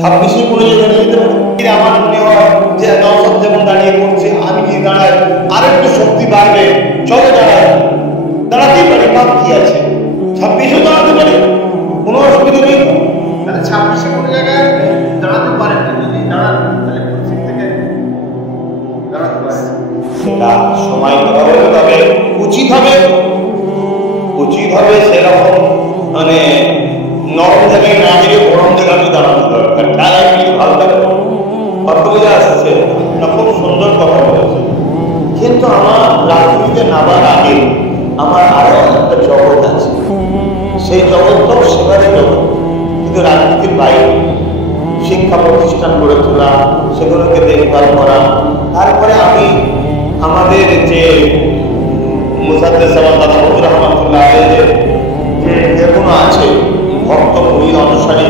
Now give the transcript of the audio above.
26-এ কোনো জায়গায় যেতে পারে। আমার মনে হয় যে নওশাদ যেমন দাঁড়িয়ে করছে, আমি যদি দাঁড়াই আর একটু শক্তি বাড়বে, চলো দাঁড়াই, দাঁড়াতেই পারি, বাদ কি আছে, 26-এও দাঁড়াতে পারি, কোনো অসুবিধা নেই। তাহলে 26-এ কোনো জায়গায় দাঁড়াতে পারেন না, যদি দাঁড়ান তাহলে কোন সিট থেকে দাঁড়াতে পারেন সেটা সময় হবে, তবে উচিত হবে সেরকম মানে নরম জায়গায় না গিয়ে গরম জায়গায় দাঁড়ানো দরকার। খেলায় কিন্তু ভালো লাগে, অর্থ বোঝা আসছে না, খুব সুন্দর কথা বলেছে। কিন্তু আমার রাজনীতিতে নামার আগে আমার আরো একটা জগৎ আছে, সেই জগৎটাও সেবারের জগৎ, কিন্তু রাজনীতির বাইরে। শিক্ষা প্রতিষ্ঠান গড়ে তোলা, সেগুলোকে দেখভাল করা, তারপরে আমি আমাদের যে মুসাদ্দেস দাদা হুজুর রহমাতুল্লাহ যে যেগুলো আছে ভক্ত মুরিদ অনুসারী